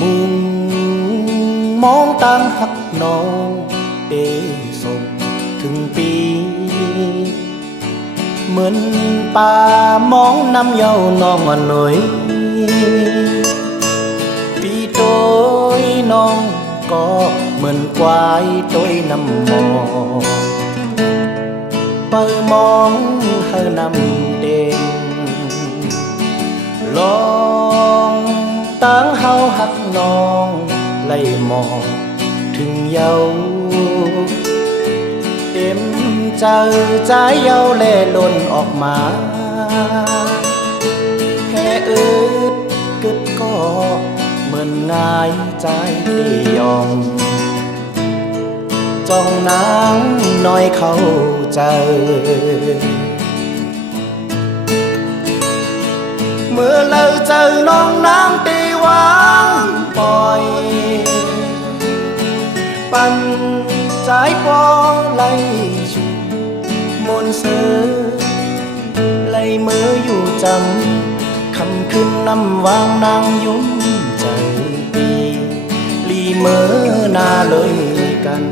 มุมมองตั้งหักน้องเดส่งถึงปีเหมือนป่ามองน้ำเยาน้องอ่อนหน่อยปีโตยน้องก็เหมือนควายโตยน้ำมองเปิดมองเฮาน้ำเด่นลองตั้งเฮาหักน้องไล่มองถึงเยาเต็มใจใจเยาเล่ล้นออกมาแค่อึดกึดก็เหมือนง่ายใจได้ยอมจ้องนางน้อยเข้าใจเมื่อเราเจอน้องนางตีหวางปล่อยปั่นใจปอไหลชูมนเสือไหลมืออยู่จำคำคืนน้ำวางนางยุ่มใจปีลีเมื่อนาเลยกัน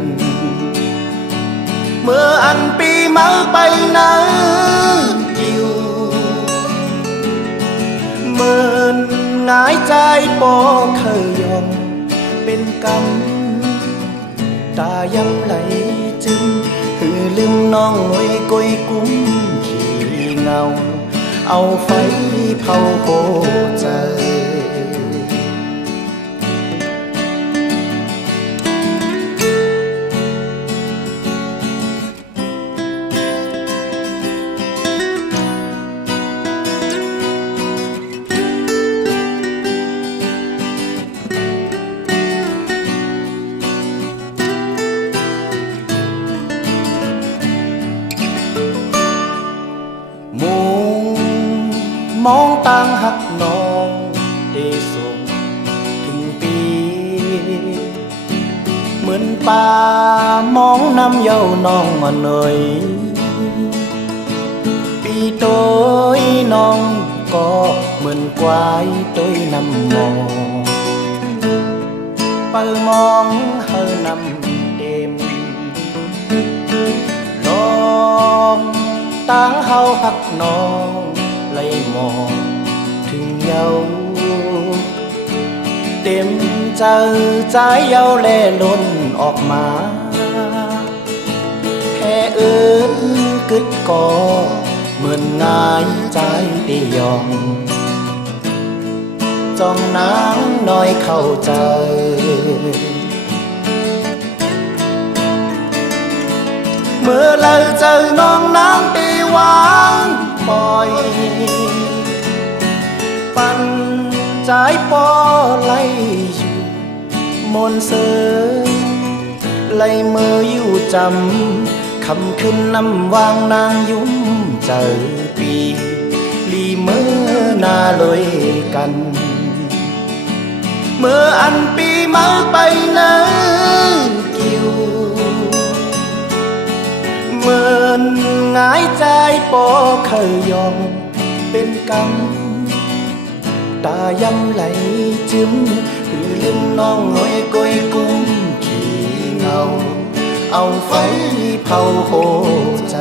เมื่ออันปีมาไปนะอยู่เหมือนงายใจปอเคยยอมเป็นกรรมตายังไหลจึงหือลืมน้องหน่วยกอยกุ้มขี้เงาเอาไฟเผาโหใจมองตั้งหักน้องได้ส่งถึงปีเหมือนป่ามองน้ำเยาน้องอ่อนหน่อยปีโตยน้องก็เหมือนควายโตยน้ำมองเปิดมองเฮาน้ำเต็มลองตั้งเฮาหักน้องไล่มองถึงเยาเต็มใจใจเยาแล่ล้นออกมาแค่เอิญกึดก่อเหมือนง่ายใจได้ยอมจ้องนางน้อยเข้าใจเมื่อเราเจอน้องนางตีหวางปล่อยปั่นใจปอไหลอยู่มนเสือไหลมืออยู่จำคำขึ้นน้ำวางนางยุ่มเจอปีลีมือนาลอยกันเมื่ออันปีมาไปนะกิวเหมือนงายใจปอเคยยอมเป็นกรรมตายำไหลจึมหรือลืมน้องหน่อยกอยกุ้มขี้เงาเอาไฟเผาโหใจ